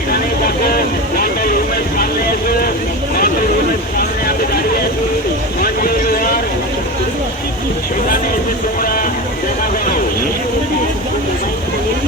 এখানে আছি দেখো মন্ডল রুমের সামনে এসে মন্ডল রুমের সামনে আমি দাঁড়িয়ে আছি সঞ্জয় সেখানে এসে তোমরা দেখা করো আমার সামনে এসে দেখা করো যে কোনো ধরনের পুলিশি যদি আমি লাইনে দাঁড়িয়ে থাকি তোমরা ও আনন্দময়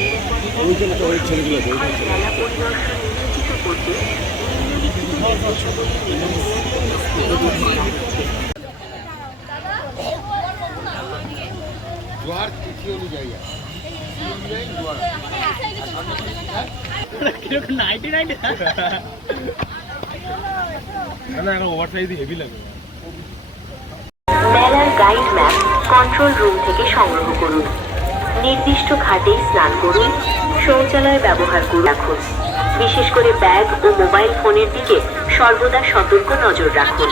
মা মেলা পরিদর্শন নিশ্চিত করতে নিম্নলিখিত নির্দেশাবলী মেনে জোয়ার তিথি অনুযায়ী আছে। মেলার গাইড ম্যাপ কন্ট্রোল রুম থেকে সংগ্রহ করুন নির্দিষ্ট ঘাটে স্নান করুন, শৌচালয় ব্যবহার করে রাখুন। বিশেষ করে ব্যাগ ও মোবাইল ফোনের দিকে সর্বদা সতর্ক নজর রাখুন।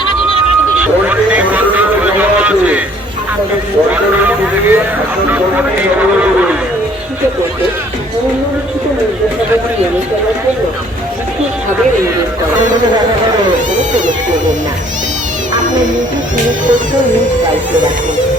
আপনার নিজের জিনিসপত্র নিজ দায়িত্ব রাখুন।